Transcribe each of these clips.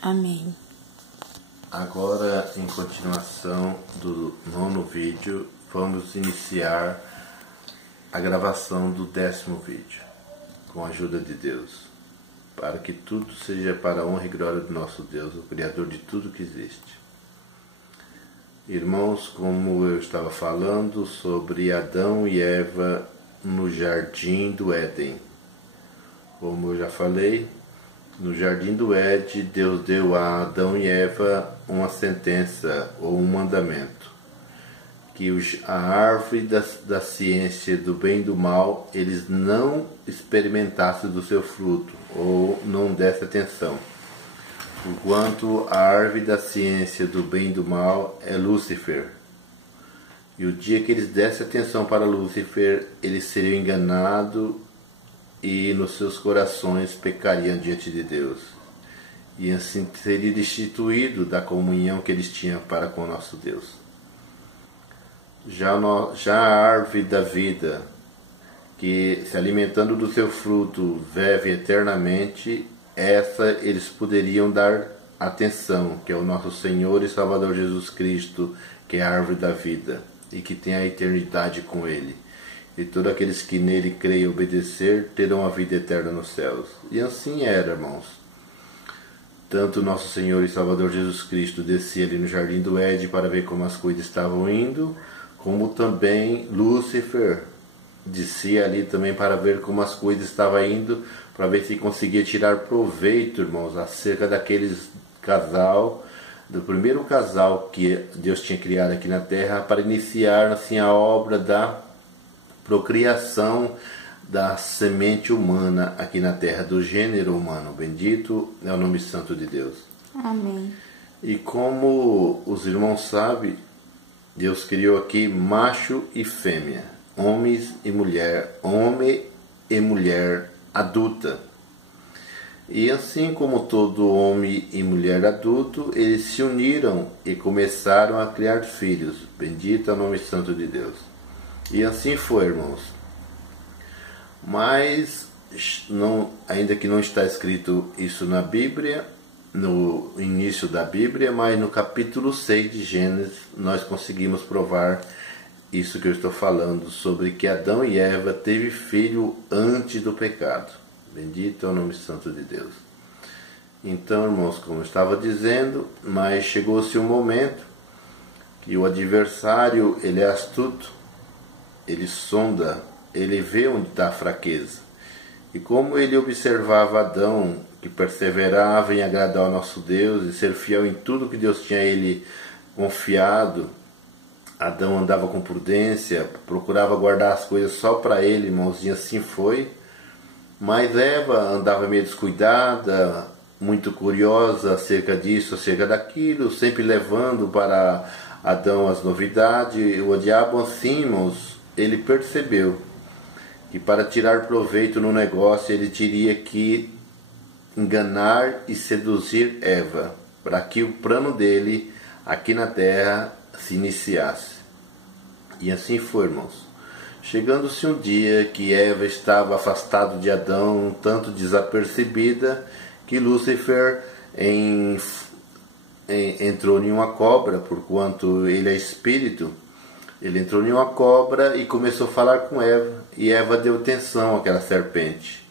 Amém. Agora, em continuação do 9º vídeo, vamos iniciar a gravação do 10º vídeo, com a ajuda de Deus, para que tudo seja para a honra e glória do nosso Deus, o Criador de tudo que existe. Irmãos, como eu estava falando sobre Adão e Eva no Jardim do Éden, como eu já falei, no Jardim do Éden, Deus deu a Adão e Eva uma sentença ou um mandamento, que a árvore da ciência do bem e do mal, eles não experimentassem do seu fruto, ou não dessem atenção. Porquanto a árvore da ciência do bem e do mal é Lúcifer. E o dia que eles dessem atenção para Lúcifer, eles seriam enganados e nos seus corações pecariam diante de Deus. E assim seria destituído da comunhão que eles tinham para com o nosso Deus. Já a árvore da vida, que se alimentando do seu fruto vive eternamente, essa eles poderiam dar atenção, que é o nosso Senhor e Salvador Jesus Cristo, que é a árvore da vida e que tem a eternidade com Ele. E todos aqueles que nele creem e obedecer terão a vida eterna nos céus. E assim era, irmãos. Tanto nosso Senhor e Salvador Jesus Cristo descia ali no Jardim do Éden para ver como as coisas estavam indo, como também Lúcifer descia ali também para ver como as coisas estavam indo, para ver se conseguia tirar proveito, irmãos, acerca daqueles casal, do primeiro casal que Deus tinha criado aqui na terra, para iniciar assim a obra da procriação da semente humana aqui na terra, do gênero humano. Bendito é o nome santo de Deus. Amém. E como os irmãos sabem, Deus criou aqui macho e fêmea, homens e mulher, homem e mulher adulta. E assim como todo homem e mulher adulto, eles se uniram e começaram a criar filhos. Bendito é o nome santo de Deus. E assim foi, irmãos. Mas, ainda que não está escrito isso na Bíblia, no início da Bíblia, mas no capítulo 6 de Gênesis, nós conseguimos provar isso que eu estou falando, sobre que Adão e Eva teve filho antes do pecado. Bendito é o nome santo de Deus. Então, irmãos, como eu estava dizendo, mas chegou-se um momento que o adversário, ele é astuto, ele sonda, ele vê onde está a fraqueza. E como ele observava Adão, que perseverava em agradar ao nosso Deus e ser fiel em tudo que Deus tinha a ele confiado, Adão andava com prudência, procurava guardar as coisas só para ele, irmãos, e assim foi. Mas Eva andava meio descuidada, muito curiosa acerca disso, acerca daquilo, sempre levando para Adão as novidades. O diabo, assim, irmãos, ele percebeu que para tirar proveito no negócio ele teria que enganar e seduzir Eva, para que o plano dele aqui na terra se iniciasse. E assim foi, irmãos. Chegando-se um dia que Eva estava afastada de Adão, um tanto desapercebida, que Lúcifer entrou em uma cobra, porquanto ele é espírito. Ele entrou em uma cobra e começou a falar com Eva, e Eva deu atenção àquela serpente.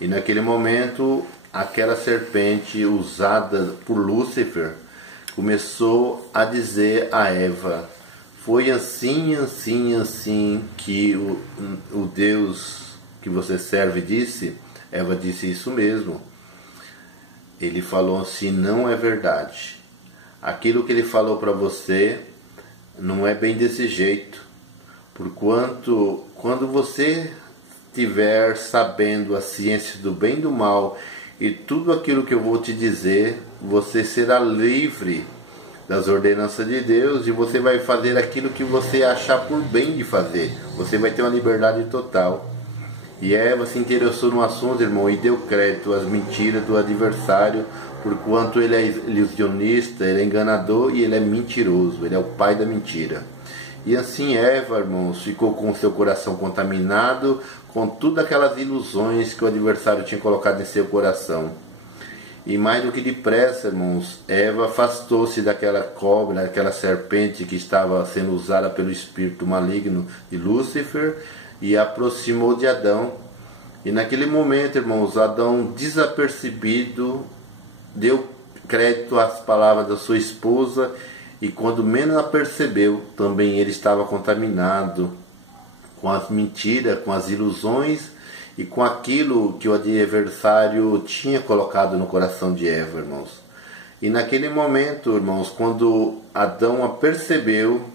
E naquele momento, aquela serpente usada por Lúcifer começou a dizer a Eva: foi assim, assim, assim que o Deus que você serve disse? Eva disse: isso mesmo. Ele falou assim: não é verdade. Aquilo que ele falou para você não é bem desse jeito. Porquanto, quando você estiver sabendo a ciência do bem e do mal e tudo aquilo que eu vou te dizer, você será livre das ordenanças de Deus e você vai fazer aquilo que você achar por bem de fazer. Você vai ter uma liberdade total. E Eva se interessou no assunto, irmão, e deu crédito às mentiras do adversário, porquanto ele é ilusionista, ele é enganador e ele é mentiroso, ele é o pai da mentira. E assim Eva, irmãos, ficou com seu coração contaminado com todas aquelas ilusões que o adversário tinha colocado em seu coração. E mais do que depressa, irmãos, Eva afastou-se daquela cobra, daquela serpente que estava sendo usada pelo espírito maligno de Lúcifer, e aproximou de Adão. E naquele momento, irmãos, Adão, desapercebido, deu crédito às palavras da sua esposa, e quando menos a percebeu, também ele estava contaminado com as mentiras, com as ilusões e com aquilo que o adversário tinha colocado no coração de Eva, irmãos. E naquele momento, irmãos, quando Adão a percebeu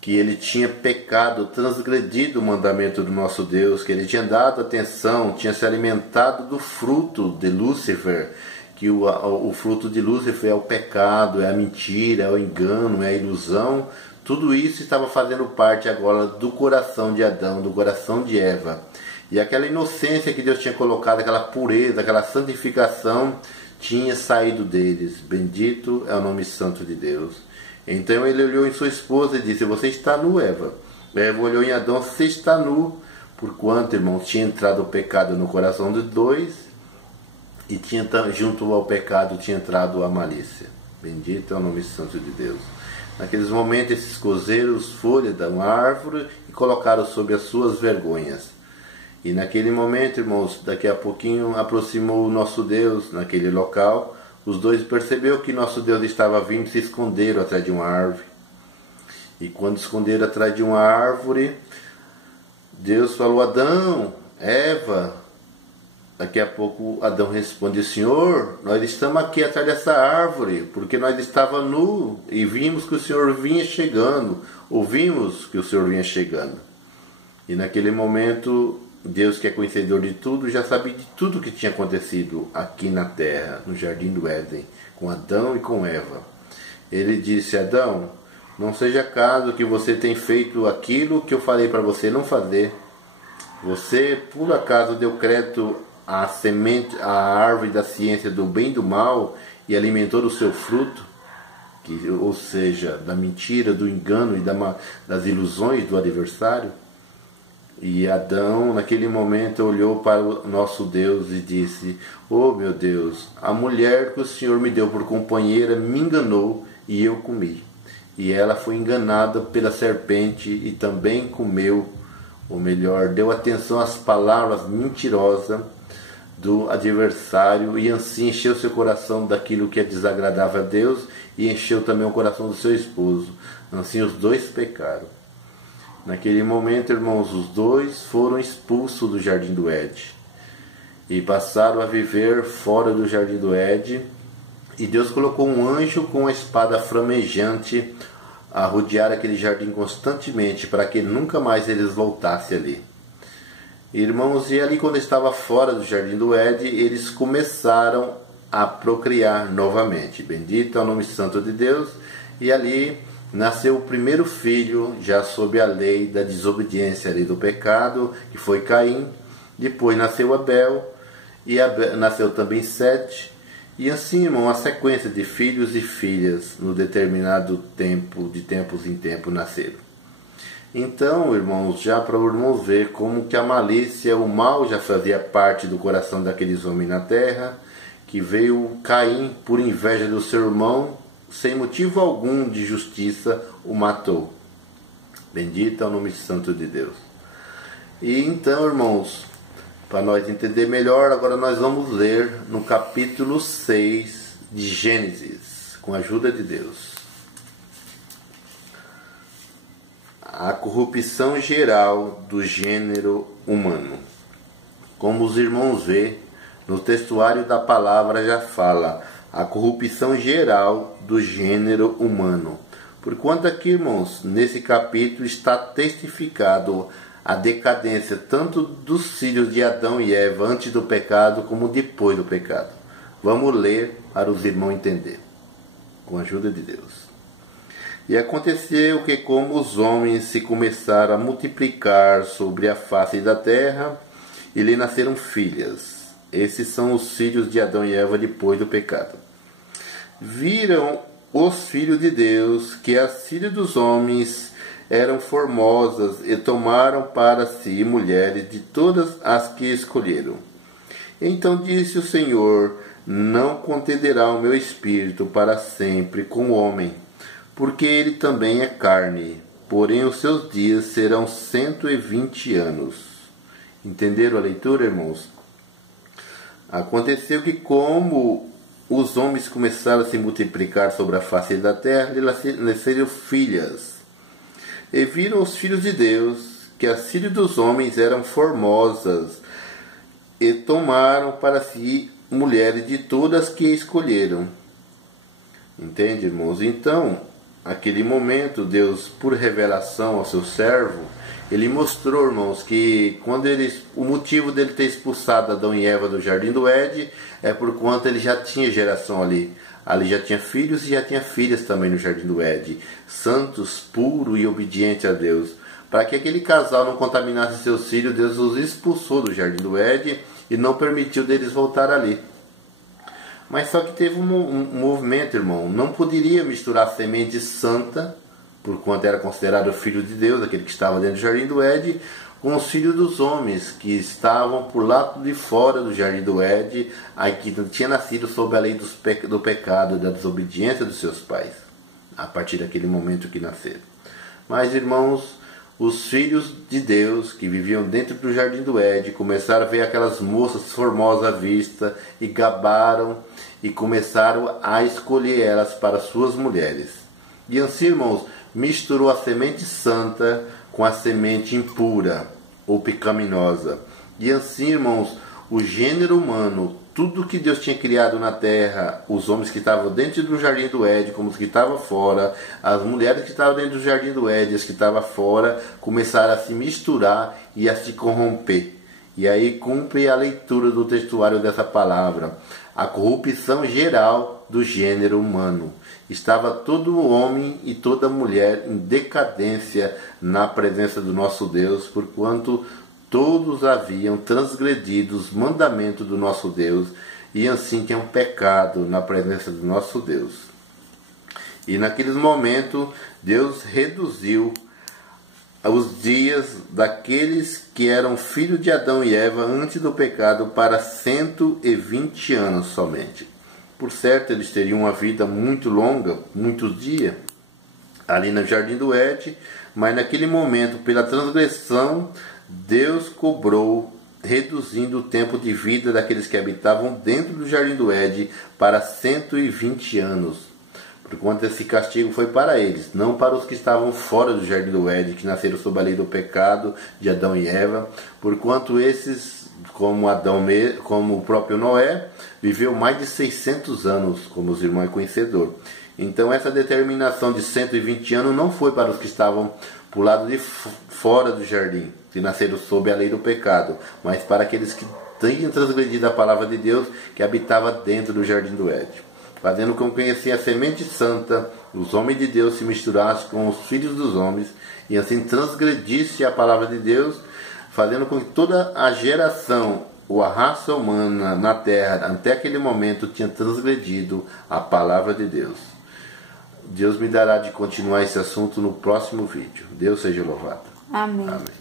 que ele tinha pecado, transgredido o mandamento do nosso Deus, que ele tinha dado atenção, tinha se alimentado do fruto de Lúcifer, que o fruto de Lúcifer é o pecado, é a mentira, é o engano, é a ilusão. Tudo isso estava fazendo parte agora do coração de Adão, do coração de Eva. E aquela inocência que Deus tinha colocado, aquela pureza, aquela santificação, tinha saído deles. Bendito é o nome santo de Deus. Então ele olhou em sua esposa e disse: você está nu, Eva. Eva olhou em Adão: você está nu. Porquanto, irmãos, tinha entrado o pecado no coração dos dois, e tinha, junto ao pecado tinha entrado a malícia. Bendito é o nome santo de Deus. Naqueles momentos, esses cozeram as folhas da árvore e colocaram sobre as suas vergonhas. E naquele momento, irmãos, daqui a pouquinho aproximou o nosso Deus naquele local. Os dois perceberam que nosso Deus estava vindo e se esconderam atrás de uma árvore. E quando esconderam atrás de uma árvore, Deus falou: Adão, Eva. Daqui a pouco Adão responde: Senhor, nós estamos aqui atrás dessa árvore, porque nós estávamos nu e vimos que o Senhor vinha chegando. Ouvimos que o Senhor vinha chegando. E naquele momento, Deus, que é conhecedor de tudo, já sabia de tudo que tinha acontecido aqui na terra, no jardim do Éden, com Adão e com Eva. Ele disse: Adão, não seja caso que você tenha feito aquilo que eu falei para você não fazer. Você, por acaso, deu crédito à semente, à árvore da ciência do bem e do mal, e alimentou o seu fruto, ou seja, da mentira, do engano e das ilusões do adversário. E Adão, naquele momento, olhou para o nosso Deus e disse: oh meu Deus, a mulher que o Senhor me deu por companheira me enganou e eu comi. E ela foi enganada pela serpente e também comeu, ou melhor, deu atenção às palavras mentirosas do adversário, e assim encheu seu coração daquilo que é desagradável a Deus, e encheu também o coração do seu esposo. Assim os dois pecaram. Naquele momento, irmãos, os dois foram expulsos do jardim do Éden e passaram a viver fora do jardim do Éden. E Deus colocou um anjo com a espada flamejante a rodear aquele jardim constantemente, para que nunca mais eles voltassem ali. Irmãos, e ali, quando estava fora do jardim do Éden, eles começaram a procriar novamente. Bendito é o nome santo de Deus. E ali nasceu o primeiro filho, já sob a lei da desobediência, a lei do pecado, que foi Caim. Depois nasceu Abel, e nasceu também Sete. E assim, irmão, uma sequência de filhos e filhas no determinado tempo, de tempos em tempos, nasceram. Então, irmãos, já para os irmãos ver como que a malícia, o mal já fazia parte do coração daqueles homens na terra, que veio Caim, por inveja do seu irmão, sem motivo algum de justiça, o matou. Bendito é o nome santo de Deus. E então, irmãos, para nós entender melhor, agora nós vamos ler no capítulo 6 de Gênesis, com a ajuda de Deus. A corrupção geral do gênero humano. Como os irmãos vê, no textuário da palavra já fala a corrupção geral do gênero humano. Porquanto aqui, irmãos, nesse capítulo está testificado a decadência tanto dos filhos de Adão e Eva antes do pecado como depois do pecado. Vamos ler para os irmãos entender, com a ajuda de Deus. E aconteceu que, como os homens se começaram a multiplicar sobre a face da terra, e lhe nasceram filhas. Esses são os filhos de Adão e Eva depois do pecado. Viram os filhos de Deus que as filhas dos homens eram formosas, e tomaram para si mulheres de todas as que escolheram. Então disse o Senhor: não contenderá o meu espírito para sempre com o homem, porque ele também é carne, porém os seus dias serão 120 anos. Entenderam a leitura, irmãos? Aconteceu que, como os homens começaram a se multiplicar sobre a face da terra, lhe nasceram filhas. E viram os filhos de Deus que as filhas dos homens eram formosas, e tomaram para si mulheres de todas que escolheram. Entende, irmãos? Então, naquele momento, Deus, por revelação ao seu servo, ele mostrou, irmãos, que o motivo dele ter expulsado Adão e Eva do jardim do Éden é por quanto ele já tinha geração ali. Ali já tinha filhos e já tinha filhas também no jardim do Éden, santos, puros e obedientes a Deus. Para que aquele casal não contaminasse seus filhos, Deus os expulsou do jardim do Éden e não permitiu deles voltar ali. Mas só que teve um movimento, irmão. Não poderia misturar a semente santa, por quanto era considerado filho de Deus, aquele que estava dentro do jardim do Éden, com os filhos dos homens, que estavam por lado de fora do jardim do Éden, que tinha nascido sob a lei do pecado, da desobediência dos seus pais, a partir daquele momento que nasceram. Mas, irmãos, os filhos de Deus que viviam dentro do jardim do Éden começaram a ver aquelas moças formosas à vista e gabaram e começaram a escolher elas para suas mulheres. E assim, irmãos, misturou a semente santa com a semente impura ou pecaminosa. E assim, irmãos, o gênero humano, tudo que Deus tinha criado na terra, os homens que estavam dentro do jardim do Éden, como os que estavam fora, as mulheres que estavam dentro do jardim do Éden, as que estavam fora, começaram a se misturar e a se corromper. E aí cumpre a leitura do textuário dessa palavra. A corrupção geral do gênero humano. Estava todo homem e toda mulher em decadência na presença do nosso Deus, porquanto todos haviam transgredido os mandamentos do nosso Deus e assim tinham pecado na presença do nosso Deus. E naqueles momentos Deus reduziu os dias daqueles que eram filhos de Adão e Eva antes do pecado para 120 anos somente. Por certo, eles teriam uma vida muito longa, muitos dias, ali no jardim do Éden, mas naquele momento, pela transgressão, Deus cobrou, reduzindo o tempo de vida daqueles que habitavam dentro do jardim do Éden para 120 anos. Porquanto esse castigo foi para eles, não para os que estavam fora do jardim do Éden, que nasceram sob a lei do pecado de Adão e Eva, porquanto esses, como o próprio Noé, viveu mais de 600 anos, como os irmãos conhecedores. Então essa determinação de 120 anos não foi para os que estavam para o lado de fora do jardim, que nasceram sob a lei do pecado, mas para aqueles que tinham transgredido a palavra de Deus, que habitava dentro do jardim do Éden, fazendo com que assim a semente santa, os homens de Deus, se misturassem com os filhos dos homens e assim transgredisse a palavra de Deus, fazendo com que toda a geração ou a raça humana na terra até aquele momento tinha transgredido a palavra de Deus. Deus me dará de continuar esse assunto no próximo vídeo. Deus seja louvado. Amém. Amém.